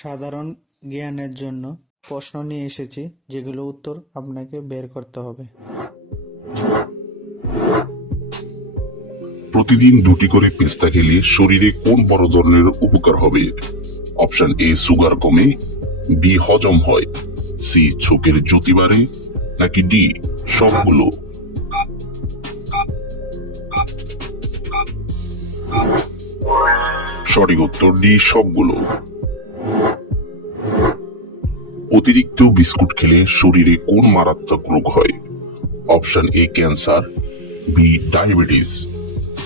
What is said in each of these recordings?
সাধারণ জ্ঞানের জন্য প্রশ্ন নিয়ে এসেছি, যেগুলো উত্তর আপনাকে বের করতে হবে। প্রতিদিন 2টি করে পেস্তা খেলে শরীরে কোন বড় ধরনের উপকার হবে? অপশন এ সুগার কমে, বি হজম হয়, সি চোখের জ্যোতি বাড়ে, নাকি ডি সবগুলো? সঠিক উত্তর ডি সবগুলো। অতিরিক্ত বিস্কুট খেলে শরীরে কোন মারাত্মক রোগ হয়? Option A cancer, B diabetes,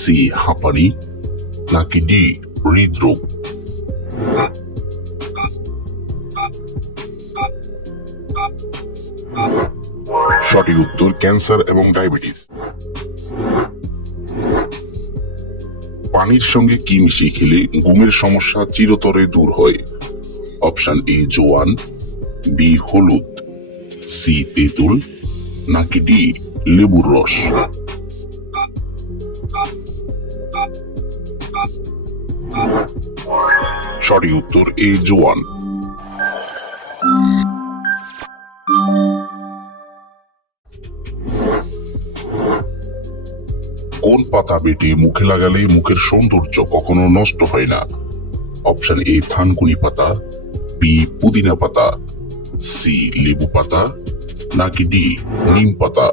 C হাঁপানি, নাকি ডি হৃদরোগ? সঠিক উত্তর ক্যান্সার এবং ডায়াবেটিস। পানির সঙ্গে কি মিশিয়ে খেলে ঘুমের সমস্যা চিরতরে দূর হয়? অপশন এ জোয়ান, বি হলুদ, সি তেঁতুল, নাকি ডি লেবুর রস? সঠিক উত্তর এ জোয়ান। কোন পাতা বেটে মুখে লাগালে মুখের সৌন্দর্য কখনো নষ্ট হয় না? অপশন এ থানকুনি পাতা, বি পুদিনা পাতা, সি লেবু পাতা, নাকি ডি নিম পাতা?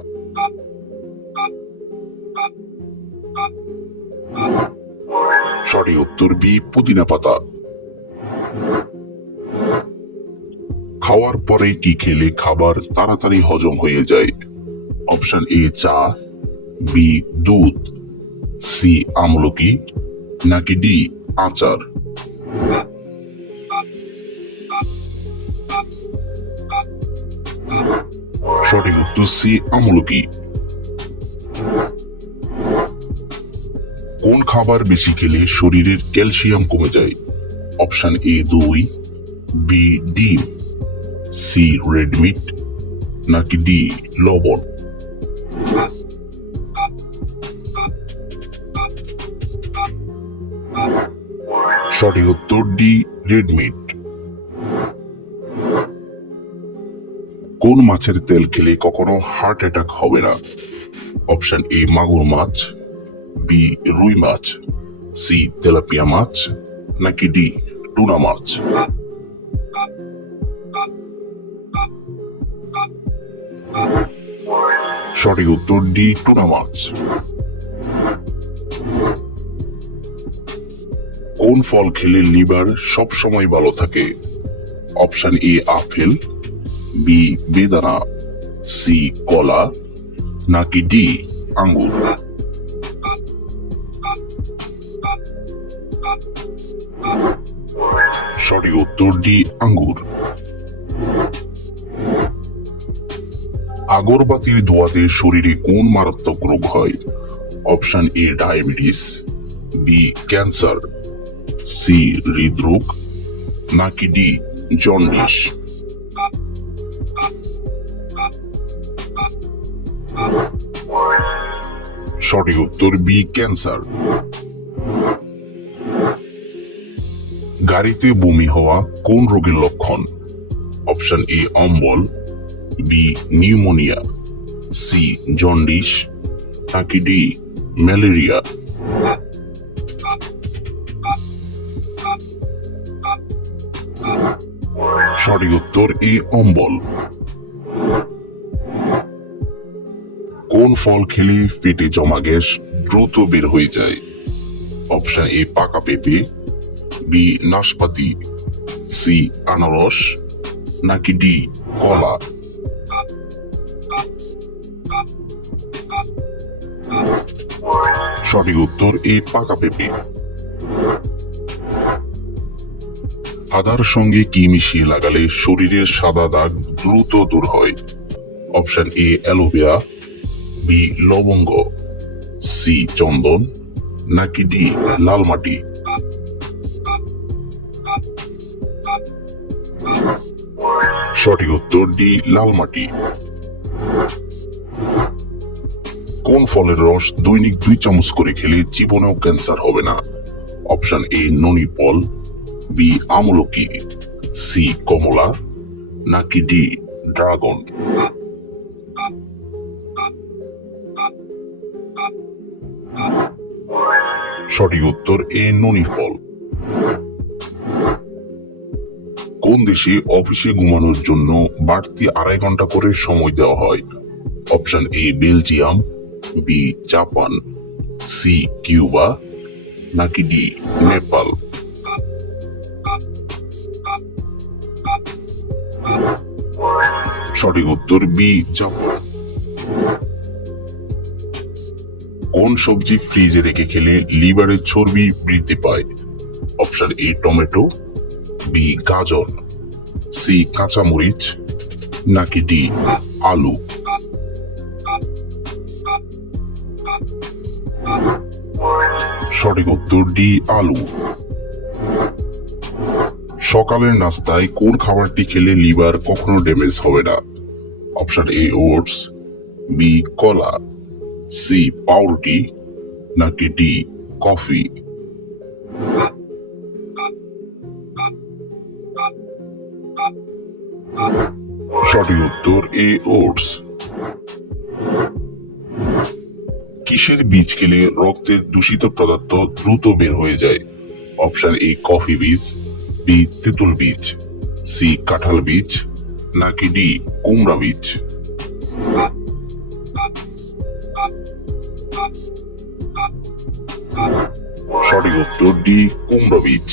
সঠিক উত্তর বি পুদিনা পাতা। খাওয়ার পরে কি খেলে খাবার তাড়াতাড়ি হজম হয়ে যায়? অপশন এ চা, বি দুধ, সি আমলকি, নাকি ডি আচার? সঠিক উত্তর সি আমলকি। কোন খাবার বেশি খেলে শরীরের ক্যালসিয়াম কমে যায়? অপশন এ দই, বি ডিম, সি রেড মিট, নাকি ডি লবণ? সঠিক উত্তর ডি রেড মিট। কোন মাছের তেল খেলে কখনো হার্ট অ্যাটাক হবে না? অপশন এ মাগুর মাছ, বি রুই মাছ, সি তেলাপিয়া মাছ, নাকি ডি টুনা মাছ? সঠিক উত্তর ডি টুনা মাছ। কোন ফল খেলে লিভার সব সময় ভালো থাকে? অপশন এ আপেল, বি বেদানা, সি কলা, নাকি ডি আঙ্গুর? সঠিক উত্তর ডি আঙ্গুর। আগরবাতির ধোঁয়াতে শরীরে কোন মারাত্মক রোগ হয়? Option A diabetes, B cancer, C হৃদরোগ, নাকি ডি জন্ডিস? সঠিক উত্তর বি ক্যান্সার। গাড়িতে বমি হওয়া কোন রোগের লক্ষণ? অপশন এ অম্বল, বি নিউমোনিয়া, সি জন্ডিস, নাকি ডি ম্যালেরিয়া? সঠিক উত্তর এ অম্বল। কোন ফল খেলে পেটে জমা গ্যাস দ্রুত বের হয়ে যায়? অপশন এ পাকা পেঁপে, বি নাশপাতি, সি আনারস, নাকি ডি কলা? সঠিক উত্তর এ পাকা পেঁপে। আদার সঙ্গে কি মিশিয়ে লাগালে শরীরের সাদা দাগ দ্রুত দূর হয়? অপশন এ অ্যালোভেরা, বি লবঙ্গ, সি চন্দন, নাকি ডি লাল মাটি? সঠিক উত্তর ডি লাল মাটি। কোন ফলের রস দৈনিক 2 চামচ করে খেলে জীবনেও ক্যান্সার হবে না? Option A Noni fall, B আমলকি, সি কমলা নাকি ডি ড্রাগন? সঠিক উত্তর এ ননি ফল। কোন দেশে অফিসে ঘুমানোর জন্য বাড়তি 2.5 ঘন্টা করে সময় দেওয়া হয়? Option A Belgium, B Japan, C Cuba নাকি ডি নেপাল? সঠিক উত্তর বি জাপান। কোন সবজি ফ্রিজে রেখে খেলে লিভারের চর্বি বৃদ্ধি পায়? অপশন এ টমেটো, বি গাজর, সি কাঁচামরিচ নাকি ডি আলু? সঠিক উত্তর ডি আলু। সকালের নাস্তায় কোন খাবারটি খেলে লিভার কখনো ড্যামেজ হবে না? অপশন এ ওটস, বি কলা, সি পাউরুটি নাকি ডি কফি? সঠিক উত্তর এ ওটস। কিসের বীজ খেলে রক্তের দূষিত পদার্থ দ্রুত বের হয়ে যায়? অপশন এ কফি বীজ, বি তেঁতুল বীজ, সি কাঁঠাল বীজ নাকি ডি কুমড়া বীজ? সঠিক উত্তর ডি কুমড়া বীজ।